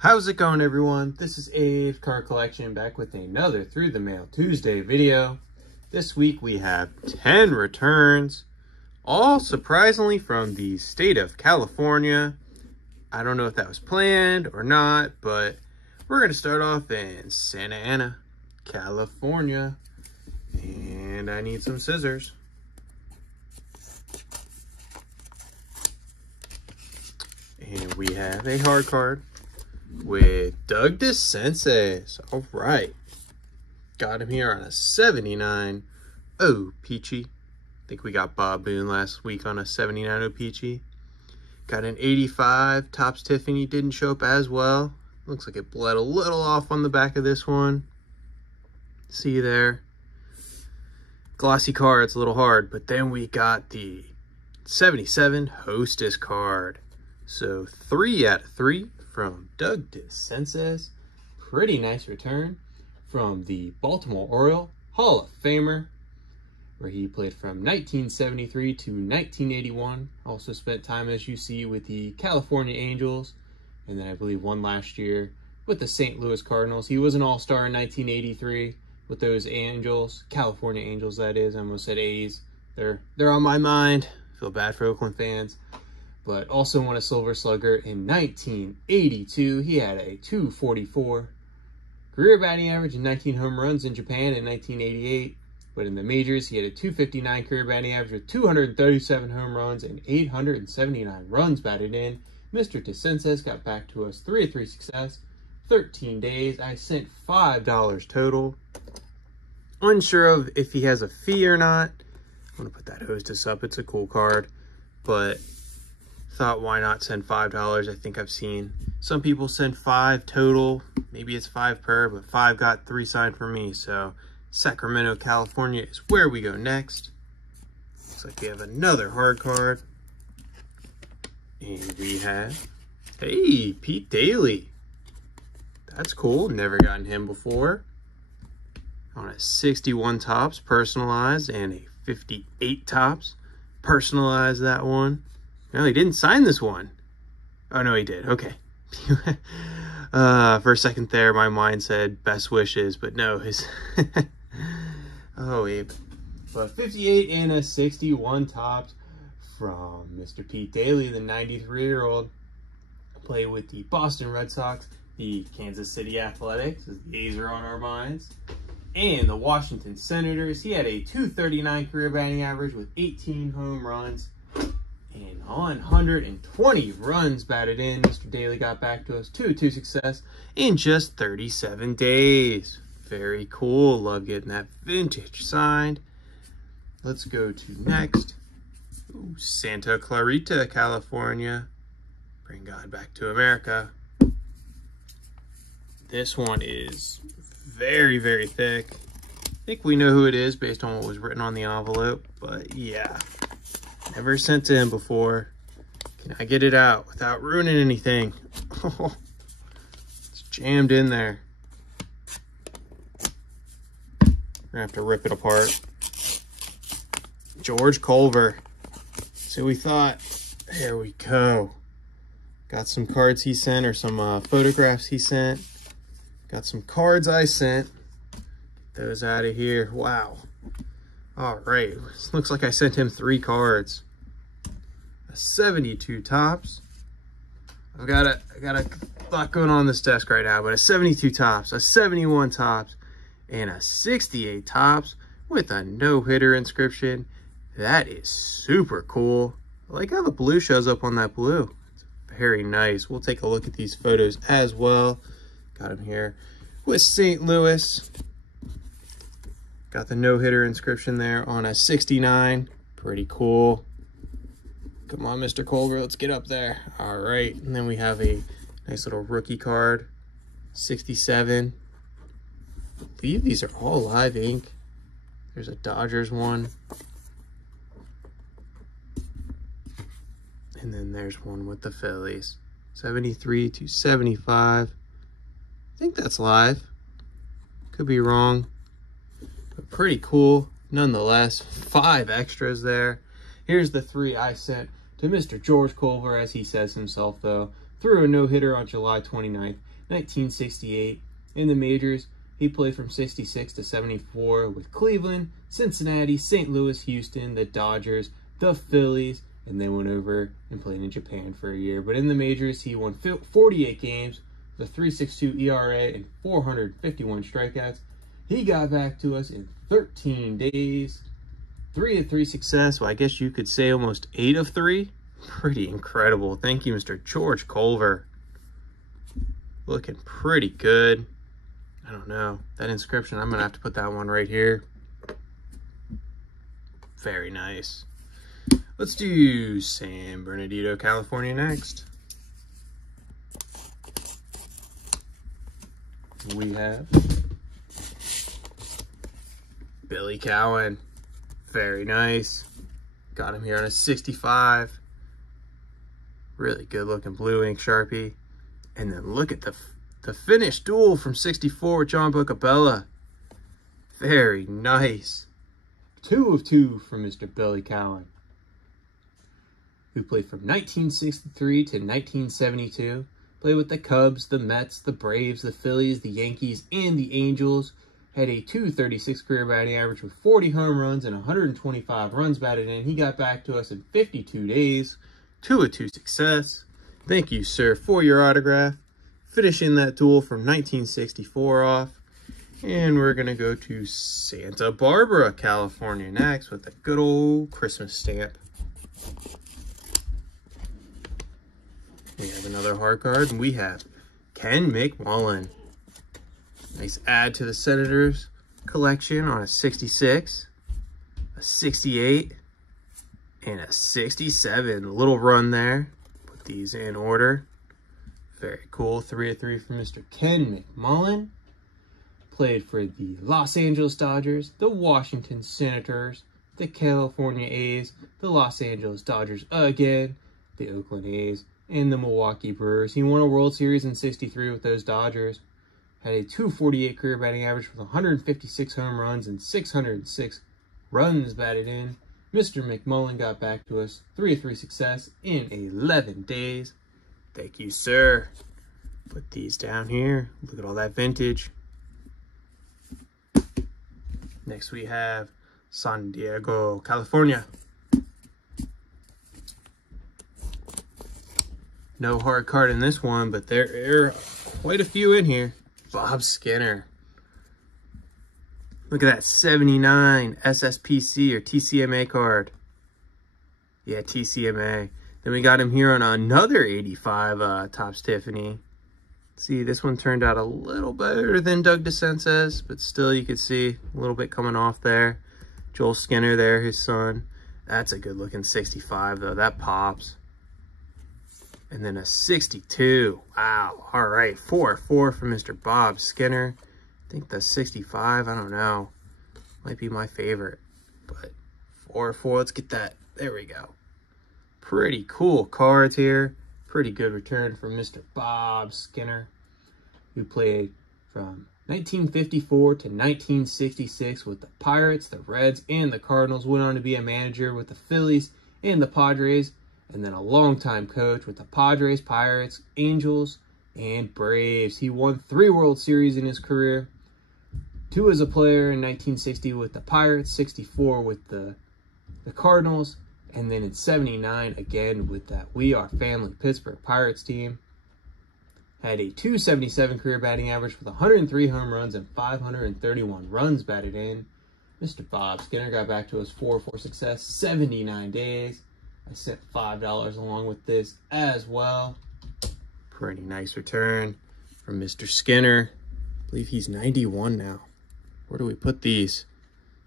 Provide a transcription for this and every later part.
How's it going, everyone? This is Ave Card Collection back with another Through the Mail Tuesday video. This week we have 10 returns, all surprisingly from the state of California. I don't know if that was planned or not, but we're going to start off in Santa Ana, California. And I need some scissors. And we have a hard card with Doug DeSenses. All right. Got him here on a 79. Oh, Peachy. I think we got Bob Boone last week on a 79 Oh Peachy. Got an 85. Topps Tiffany didn't show up as well. Looks like it bled a little off on the back of this one. See there. Glossy card's a little hard, but then we got the 77 Hostess card. So 3 out of 3 from Doug DeSenses. Pretty nice return from the Baltimore Oriole Hall of Famer, where he played from 1973 to 1981. Also spent time, as you see, with the California Angels, and then I believe one last year with the St. Louis Cardinals. He was an all-star in 1983 with those Angels, California Angels that is. I almost said A's. They're on my mind. Feel bad for Oakland fans. But also won a Silver Slugger in 1982. He had a 244 career batting average and 19 home runs in Japan in 1988. But in the majors, he had a 259 career batting average with 237 home runs and 879 runs batted in. Mr. DeSenses got back to us 3 of 3 success, 13 days. I sent $5 total. Unsure of if he has a fee or not. I'm going to put that Hostess up. It's a cool card. But thought, why not send $5? I think I've seen some people send 5 total. Maybe it's 5 per, but 5 got 3 signed for me. So Sacramento, California is where we go next. Looks like we have another hard card. And we have, hey, Pete Daly. That's cool. Never gotten him before. On a 61 Topps personalized and a 58 Topps personalized, that one. No, he didn't sign this one. Oh, no, he did. Okay. For a second there, my mind said best wishes, but no, his... Oh, Abe. But 58 and a 61 Topps from Mr. Pete Daly, the 93-year-old. Played with the Boston Red Sox, the Kansas City Athletics, as the A's are on our minds, and the Washington Senators. He had a 239 career batting average with 18 home runs and 120 runs batted in. Mr. Daly got back to us 2 of 2 success in just 37 days. Very cool. Love getting that vintage signed. Let's go to next. Ooh, Santa Clarita, California. Bring God back to America. This one is very, very thick. I think we know who it is based on what was written on the envelope, but yeah. Never sent to him before. Can I get it out without ruining anything? Oh, it's jammed in there. We're gonna have to rip it apart. George Culver. So we thought, there we go. Got some cards he sent, or some photographs he sent. Got some cards I sent. Get those out of here. Wow. All right, looks like I sent him 3 cards. A 72 Topps. I got a lot going on this desk right now, but a 72 Topps, a 71 Topps, and a 68 Topps with a no-hitter inscription. That is super cool. I like how the blue shows up on that blue. It's very nice. We'll take a look at these photos as well. Got him here with St. Louis. Got the no-hitter inscription there on a 69. Pretty cool. Come on, Mr. Culver, let's get up there. All right, and then we have a nice little rookie card, 67. I believe these are all live ink. There's a Dodgers one. And then there's one with the Phillies, 73 to 75. I think that's live. Could be wrong. But pretty cool nonetheless. 5 extras there. Here's the 3 I sent to Mr. George Culver, as he says himself, though. threw a no-hitter on July 29th, 1968. In the majors, he played from 66 to 74 with Cleveland, Cincinnati, St. Louis, Houston, the Dodgers, the Phillies, and then went over and played in Japan for a year. But in the majors, he won 48 games with a 3.62 ERA and 451 strikeouts. He got back to us in 13 days. 3 of 3 success. Well, I guess you could say almost 8 of 3. Pretty incredible. Thank you, Mr. George Culver. Looking pretty good. I don't know. That inscription, I'm going to have to put that one right here. Very nice. Let's do San Bernardino, California next. We have Billy Cowan. Very nice. Got him here on a 65. Really good looking blue ink Sharpie. And then look at the finished duel from 64 with John Bocabella. Very nice. 2 of 2 from Mr. Billy Cowan, who played from 1963 to 1972. Played with the Cubs, the Mets, the Braves, the Phillies, the Yankees, and the Angels. Had a .236 career batting average with 40 home runs and 125 runs batted in. He got back to us in 52 days. 2 of 2 success. Thank you, sir, for your autograph. Finishing that duel from 1964 off. And we're going to go to Santa Barbara, California next with a good old Christmas stamp. We have another hard card, and we have Ken McMullen. Nice add to the Senators collection on a 66, a 68, and a 67. A little run there. Put these in order. Very cool. 3 of 3 from Mr. Ken McMullen. Played for the Los Angeles Dodgers, the Washington Senators, the California A's, the Los Angeles Dodgers again, the Oakland A's, and the Milwaukee Brewers. He won a World Series in 63 with those Dodgers. Had a .248 career batting average with 156 home runs and 606 runs batted in. Mr. McMullen got back to us. 3 of 3 success in 11 days. Thank you, sir. Put these down here. Look at all that vintage. Next we have San Diego, California. No hard card in this one, but there are quite a few in here. Bob Skinner. Look at that 79 SSPC or TCMA card. Yeah, TCMA. Then we got him here on another 85 Topps Tiffany. See, this one turned out a little better than Doug DeCence's, but still you could see a little bit coming off there. Joel Skinner there, his son. That's a good looking 65 though, that pops. And then a 62, wow, all right, 4 of 4 from Mr. Bob Skinner. I think the 65, I don't know, might be my favorite, but 4 of 4, let's get that, there we go. Pretty cool cards here. Pretty good return from Mr. Bob Skinner, who played from 1954 to 1966 with the Pirates, the Reds, and the Cardinals. Went on to be a manager with the Phillies and the Padres, and then a longtime coach with the Padres, Pirates, Angels, and Braves. He won 3 World Series in his career. 2 as a player in 1960 with the Pirates, 64 with the Cardinals, and then in 79 again with that We Are Family Pittsburgh Pirates team. Had a .277 career batting average with 103 home runs and 531 runs batted in. Mr. Bob Skinner got back to us 4 of 4 success, 79 days. I sent $5 along with this as well. Pretty nice return from Mr. Skinner. I believe he's 91 now. Where do we put these?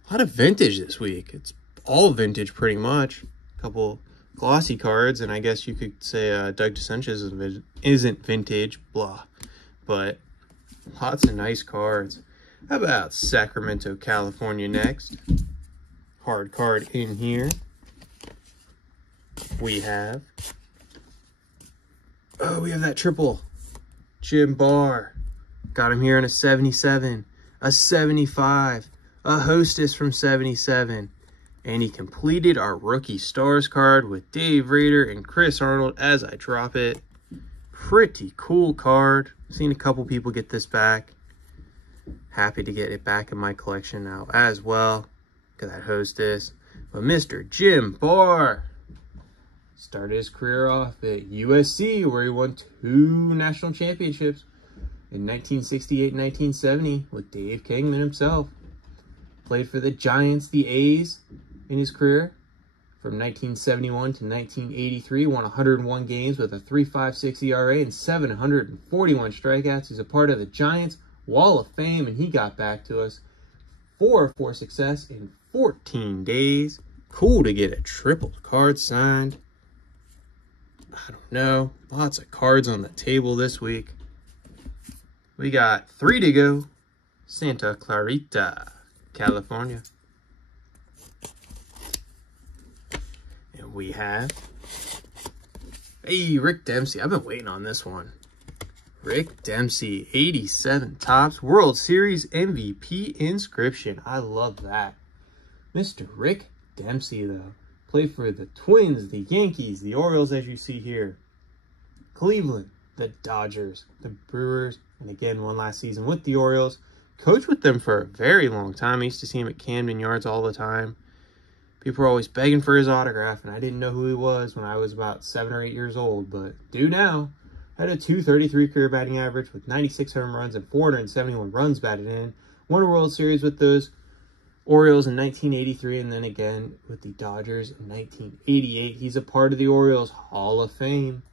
A lot of vintage this week. It's all vintage pretty much. A couple glossy cards, and I guess you could say Doug DeCence's isn't vintage, blah. But lots of nice cards. How about Sacramento, California next? Hard card in here. We have that triple. Jim Barr. Got him here in a 77, a 75, a Hostess from 77. And he completed our Rookie Stars card with Dave Rader and Chris Arnold as I drop it. Pretty cool card. Seen a couple people get this back. Happy to get it back in my collection now as well, because I host this. But Mr. Jim Barr started his career off at USC, where he won 2 national championships in 1968 and 1970 with Dave Kingman himself. Played for the Giants, the A's, in his career from 1971 to 1983. Won 101 games with a 3.56 ERA and 741 strikeouts. He's a part of the Giants Wall of Fame, and he got back to us for success in 14 days. Cool to get a triple card signed. I don't know. Lots of cards on the table this week. We got 3 to go. Santa Clarita, California. And we have, hey, Rick Dempsey. I've been waiting on this one. Rick Dempsey, 87 Topps, World Series MVP inscription. I love that. Mr. Rick Dempsey, though, played for the Twins, the Yankees, the Orioles, as you see here, Cleveland, the Dodgers, the Brewers, and again, one last season with the Orioles. Coached with them for a very long time. I used to see him at Camden Yards all the time. People were always begging for his autograph, and I didn't know who he was when I was about 7 or 8 years old, but do now. Had a .233 career batting average with 96 home runs and 471 runs batted in. Won a World Series with those Orioles in 1983, and then again with the Dodgers in 1988. He's a part of the Orioles Hall of Fame,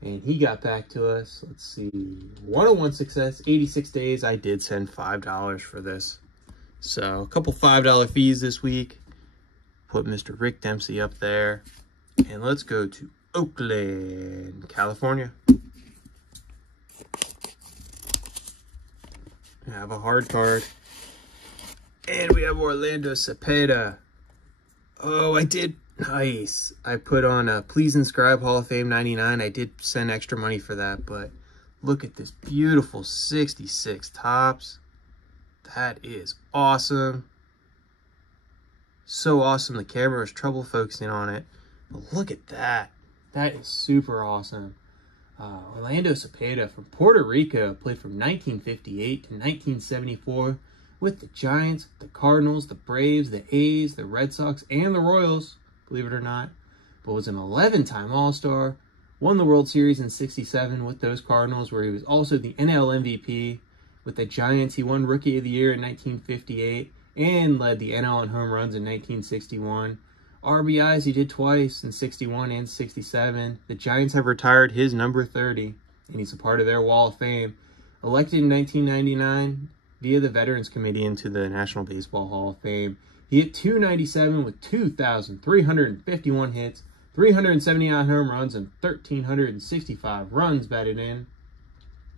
and he got back to us. Let's see, 101 success, 86 days. I did send $5 for this, so a couple $5 fees this week. Put Mr. Rick Dempsey up there, and let's go to Oakland, California. I have a hard card. And we have Orlando Cepeda. Oh, I did. Nice. I put on a Please Inscribe Hall of Fame 99. I did send extra money for that, but look at this beautiful 66 Topps. That is awesome. So awesome. The camera has trouble focusing on it. But look at that. That is super awesome. Orlando Cepeda from Puerto Rico, played from 1958 to 1974 with the Giants, the Cardinals, the Braves, the A's, the Red Sox, and the Royals, believe it or not, but was an 11-time All-Star, won the World Series in '67 with those Cardinals, where he was also the NL MVP. With the Giants, he won Rookie of the Year in 1958 and led the NL in home runs in 1961. RBIs he did twice in '61 and '67. The Giants have retired his number 30, and he's a part of their Wall of Fame. Elected in 1999 via the Veterans Committee into the National Baseball Hall of Fame. He hit .297 with 2,351 hits, 379 home runs, and 1,365 runs batted in.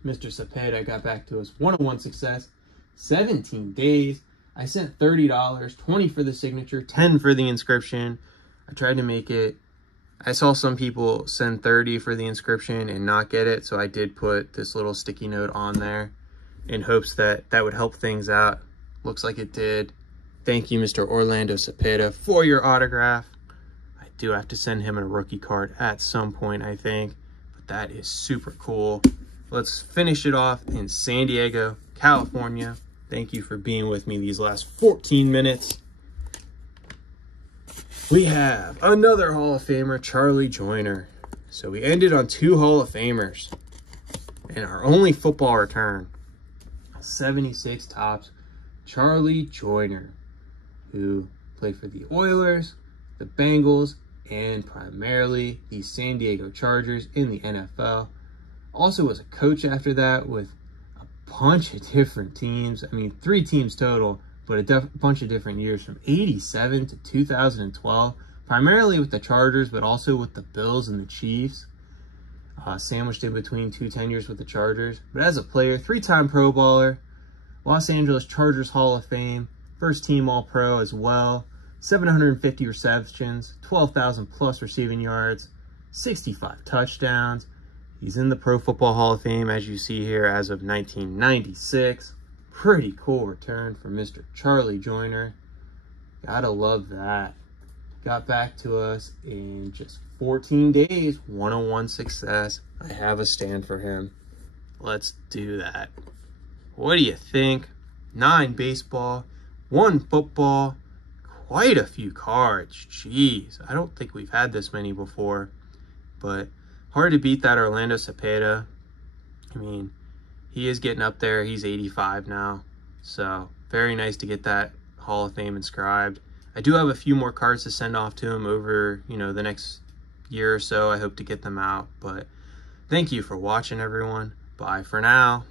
Mr. Cepeda got back to us. 101 success, 17 days. I sent $30, 20 for the signature, 10 for the inscription. I tried to make it. I saw some people send 30 for the inscription and not get it, so I did put this little sticky note on there in hopes that that would help things out. Looks like it did. Thank you, Mr. Orlando Cepeda, for your autograph. I do have to send him a rookie card at some point, I think, but that is super cool. Let's finish it off in San Diego, California. Thank you for being with me these last 14 minutes. We have another Hall of Famer, Charlie Joyner. So we ended on 2 Hall of Famers. And our only football return, 76 Topps, Charlie Joyner, who played for the Oilers, the Bengals, and primarily the San Diego Chargers in the NFL. Also was a coach after that with bunch of different teams. I mean, 3 teams total, but a bunch of different years from 87 to 2012, primarily with the Chargers, but also with the Bills and the Chiefs, sandwiched in between 2 tenures with the Chargers. But as a player, 3-time Pro Bowler, Los Angeles Chargers Hall of Fame, first team All-Pro as well, 750 receptions, 12,000 plus receiving yards, 65 touchdowns. He's in the Pro Football Hall of Fame, as you see here, as of 1996. Pretty cool return for Mr. Charlie Joyner. Gotta love that. got back to us in just 14 days. 101 success. I have a stand for him. Let's do that. What do you think? 9 baseball, 1 football, quite a few cards. Jeez, I don't think we've had this many before, but hard to beat that Orlando Cepeda. I mean, he is getting up there. He's 85 now, so very nice to get that Hall of Fame inscribed. I do have a few more cards to send off to him over, the next year or so. I hope to get them out, but thank you for watching, everyone. Bye for now.